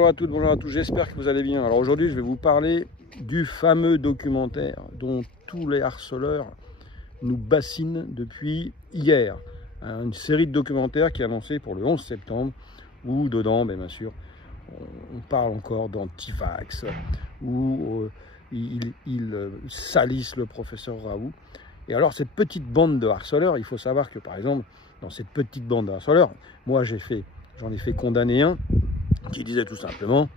Bonjour à toutes, bonjour à tous, j'espère que vous allez bien. Alors aujourd'hui, je vais vous parler du fameux documentaire dont tous les harceleurs nous bassinent depuis hier. Une série de documentaires qui est annoncée pour le 11 septembre, où dedans, bien sûr, on parle encore d'antivax, où ils salissent le professeur Raoult. Et alors cette petite bande de harceleurs, il faut savoir que par exemple, dans cette petite bande de harceleurs, moi j'en ai fait condamner un qui disait tout simplement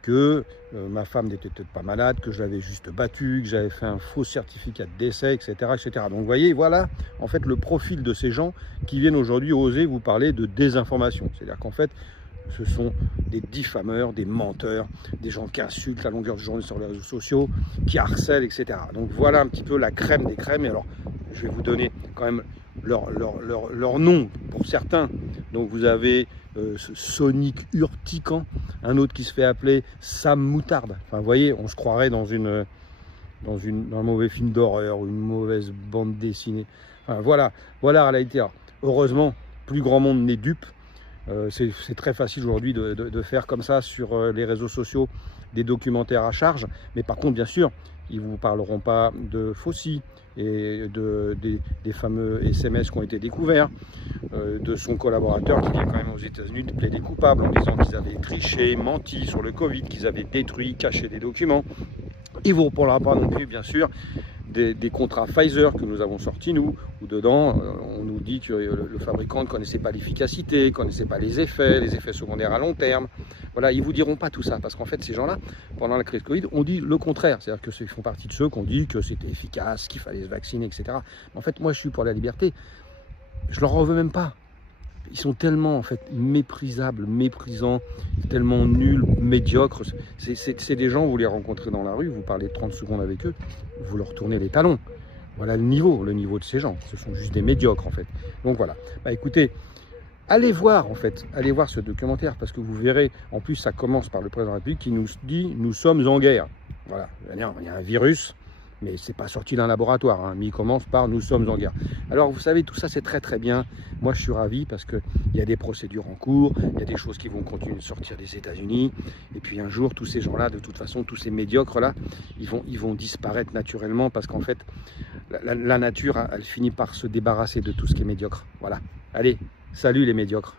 que ma femme n'était peut-être pas malade, que je l'avais juste battue, que j'avais fait un faux certificat de décès, etc., etc. Donc vous voyez, voilà en fait le profil de ces gens qui viennent aujourd'hui oser vous parler de désinformation. C'est-à-dire qu'en fait, ce sont des diffameurs, des menteurs, des gens qui insultent à longueur de journée sur les réseaux sociaux, qui harcèlent, etc. Donc voilà un petit peu la crème des crèmes. Et alors, je vais vous donner quand même leur nom pour certains. Donc vous avez Sonic Urtican, un autre qui se fait appeler Sam Moutarde. Enfin, vous voyez, on se croirait dans un mauvais film d'horreur ou une mauvaise bande dessinée. Enfin, voilà la réalité. Alors, heureusement, plus grand monde n'est dupe. C'est très facile aujourd'hui de faire comme ça sur les réseaux sociaux des documentaires à charge. Mais par contre, bien sûr, ils ne vous parleront pas de Fauci et des fameux SMS qui ont été découverts, de son collaborateur qui vient quand même aux États-Unis de plaider coupable en disant qu'ils avaient triché, menti sur le Covid, qu'ils avaient détruit, caché des documents. Il ne vous reparlera pas non plus, bien sûr, des contrats Pfizer que nous avons sortis, nous, où dedans, on nous dit que le fabricant ne connaissait pas l'efficacité, ne connaissait pas les effets secondaires à long terme. Voilà, ils ne vous diront pas tout ça, parce qu'en fait, ces gens-là, pendant la crise Covid, on dit le contraire. C'est-à-dire qu'ils font partie de ceux qui ont dit que c'était efficace, qu'il fallait se vacciner, etc. Mais en fait, moi, je suis pour la liberté. Je leur en veux même pas. Ils sont tellement en fait méprisables, méprisants, tellement nuls, médiocres. C'est des gens, vous les rencontrez dans la rue, vous parlez 30 secondes avec eux, vous leur tournez les talons. Voilà le niveau de ces gens. Ce sont juste des médiocres en fait. Donc voilà. Bah écoutez, allez voir ce documentaire parce que vous verrez, en plus ça commence par le président de la République qui nous dit nous sommes en guerre. Voilà, il y a un virus. Mais c'est pas sorti d'un laboratoire, hein. Mais il commence par « nous sommes en guerre ». Alors vous savez, tout ça c'est très très bien. Moi je suis ravi parce qu'il y a des procédures en cours, il y a des choses qui vont continuer de sortir des États-Unis. Et puis un jour, tous ces gens-là, de toute façon, tous ces médiocres-là, ils vont disparaître naturellement parce qu'en fait, la nature, elle finit par se débarrasser de tout ce qui est médiocre. Voilà. Allez, salut les médiocres.